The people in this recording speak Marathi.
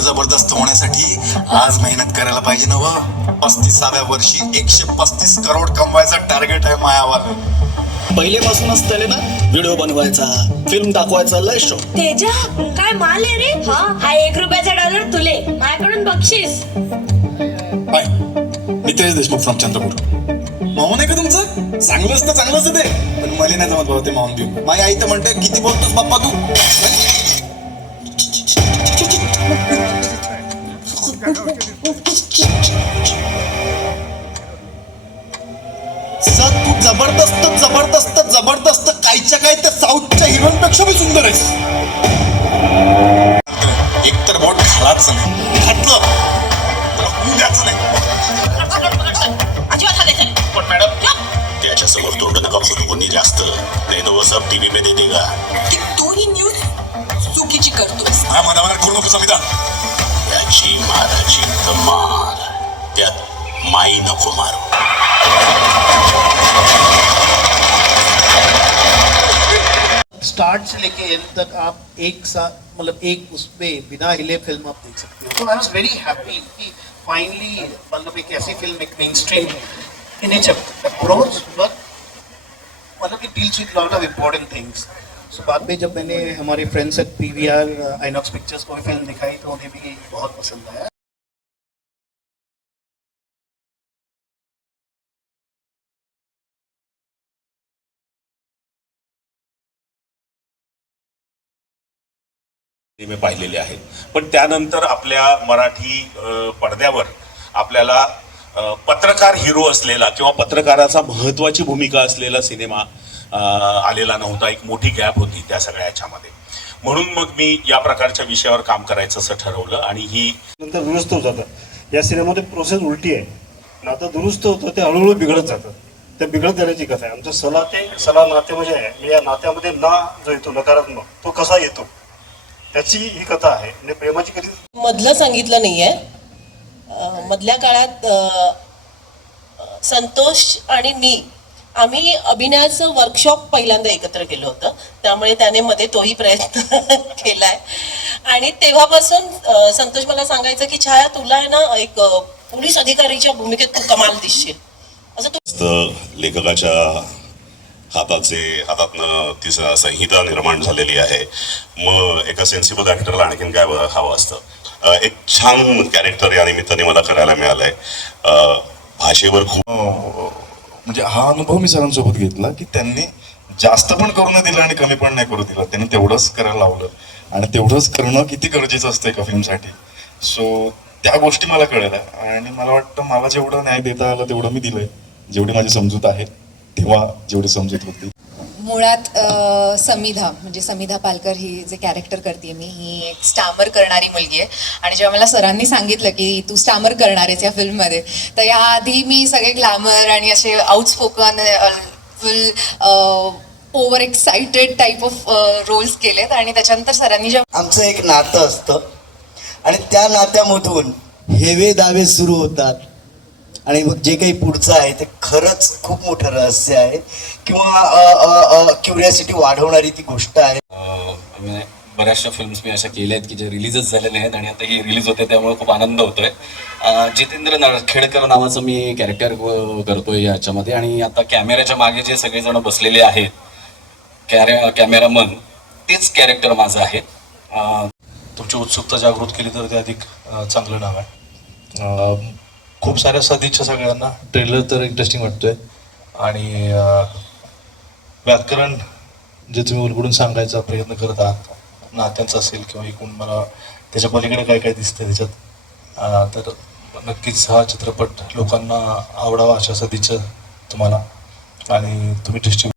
जबरदस्त होण्यासाठी आज मेहनत करायला पाहिजे ना व पस्तीसाव्या वर्षी एकशे पस्तीस करोड कमवायचा टार्गेट आहे मायावाला. पहिलेपासूनच त्याला ना व्हिडिओ बनवायचा फिल्म दाखवायचा लय शो तेजा काय माल आहे रे? हा हा एक रुपयाचा डॉलर तुले. माझ्याकडून बक्षीस. By Mitresh Deshmukh from Chandrapur. माहून आहे का तुमचं? चांगलं असतं चांगलं असतं ते. पण मला नाही जमत भाऊ ते माहून देऊ माझी आई तर म्हणते किती बोलतोस बाप्पा तू? सर तू जबरदस्त जबरदस्त जबरदस्त कायच्या काय त्या साऊथच्या हिरोईन पेक्षा मी सुंदर आहेस. स्टार्ट से लेके एंड तक आप एक साथ मतलब एक उसमें बिना हिले फ़िल्म आप देख सकते हो। तो आई वाज वेरी हैप्पी कि फाइनली मतलब एक ऐसी फ़िल्म एक mainstream in each approach but मतलब it deals with lot of important things. So बाद में जब मैंने हमारे friends at P V R INOX Pictures को भी फ़िल्म दिखाई तो उन्हें भी बहुत पसंद आया। मी पाहिलेले आहेत. पण त्यानंतर आपल्या मराठी पडद्यावर आपल्याला पत्रकार हिरो असलेला किंवा पत्रकाराचा महत्वाची भूमिका असलेला सिनेमा आलेला नव्हता. एक मोठी गॅप होती त्या सगळ्या याच्यामध्ये म्हणून मग मी या प्रकारच्या विषयावर काम करायचं असं ठरवलं आणि ही नंतर दुरुस्त होत जातं. या सिनेमामध्ये प्रोसेस उलटी आहे. नातं दुरुस्त होतं ते हळूहळू बिघडत जातं. ते बिघडत जाण्याची कथा आहे. आमचं सला ते सला नाते म्हणजे आहे म्हणजे या नात्यामध्ये ना जो येतो नकारात्मक तो कसा येतो? त्याची ही कथा आहे. म्हणजे प्रेमाची कधी मधलं सांगितलं नाहीये. मधल्या काळात संतोष आणि मी आम्ही अभिनयाचं वर्कशॉप पहिल्यांदा एकत्र केलं होतं. त्यामुळे त्याने मध्ये तोही प्रयत्न केलाय. आणि तेव्हापासून संतोष मला सांगायचं की छाया तुला आहे ना एक पोलीस अधिकारीच्या भूमिकेत तू कमाल दिसशील. असं तू लेखकाच्या हाताचे हातातनं ती संहिता निर्माण झालेली आहे मग एका सेन्सिबल ऍक्टरला आणखीन काय हवं असतं? एक छान कॅरेक्टर या निमित्ताने मला करायला मिळालंय. आहे भाषेवर खूप म्हणजे हा अनुभव मी सरांसोबत घेतला की त्यांनी जास्त पण करू नाही दिलं आणि कमी पण नाही करू दिलं. त्यांनी तेवढंच करायला लावलं. आणि तेवढंच करणं किती गरजेचं असतं एका फिल्मसाठी सो त्या गोष्टी मला कळल्या. आणि मला वाटतं मला जेवढं न्याय देता आलं तेवढं मी दिलंय. जेवढी माझी समजूत आहे. तेव्हा जेवढी समजूत होती. मुळात समिधा म्हणजे समिधा पालकर ही जे कॅरेक्टर करते मी ही एक स्टामर करणारी मुलगी आहे. आणि जेव्हा मला सरांनी सांगितलं की तू स्टामर करणार आहेस या फिल्ममध्ये तर याआधी मी सगळे ग्लॅमर आणि असे outspoken full over excited type of roles केलेत. आणि त्याच्यानंतर सरांनी जेव्हा आमचं एक नातं असतं. आणि त्या नात्यामधून हेवे दावे सुरू होतात. आणि मग जे काही पुढचं आहे ते खरंच खूप मोठं रहस्य आहे किंवा क्युरियासिटी वाढवणारी ती गोष्ट आहे. म्हणजे बऱ्याचशा फिल्म्स मी अशा केल्या आहेत की जे रिलीजच झालेले आहेत आणि आता ही रिलीज होते त्यामुळे खूप आनंद होतोय. जितेंद्र नळखेडकर नावाचं मी कॅरेक्टर करतोय याच्यामध्ये आणि आता कॅमेऱ्याच्या मागे जे सगळेजण बसलेले आहेत कॅरे कॅमेरामन तेच कॅरेक्टर माझं आहे. तुमची उत्सुकता जागृत केली तर ते अधिक चांगलं नाव आहे. खूप साऱ्या सदिच्छा सगळ्यांना. ट्रेलर तर इंटरेस्टिंग वाटतोय. आणि व्याकरण जे तुम्ही उलगडून सांगायचा प्रयत्न करत आहात नात्यांचा असेल किंवा एकूण मला त्याच्या पलीकडे काय काय दिसतं त्याच्यात तर नक्कीच हा चित्रपट लोकांना आवडावा अशा सदिच्छा तुम्हाला. आणि तुम्ही डिस्ट्रीब्यू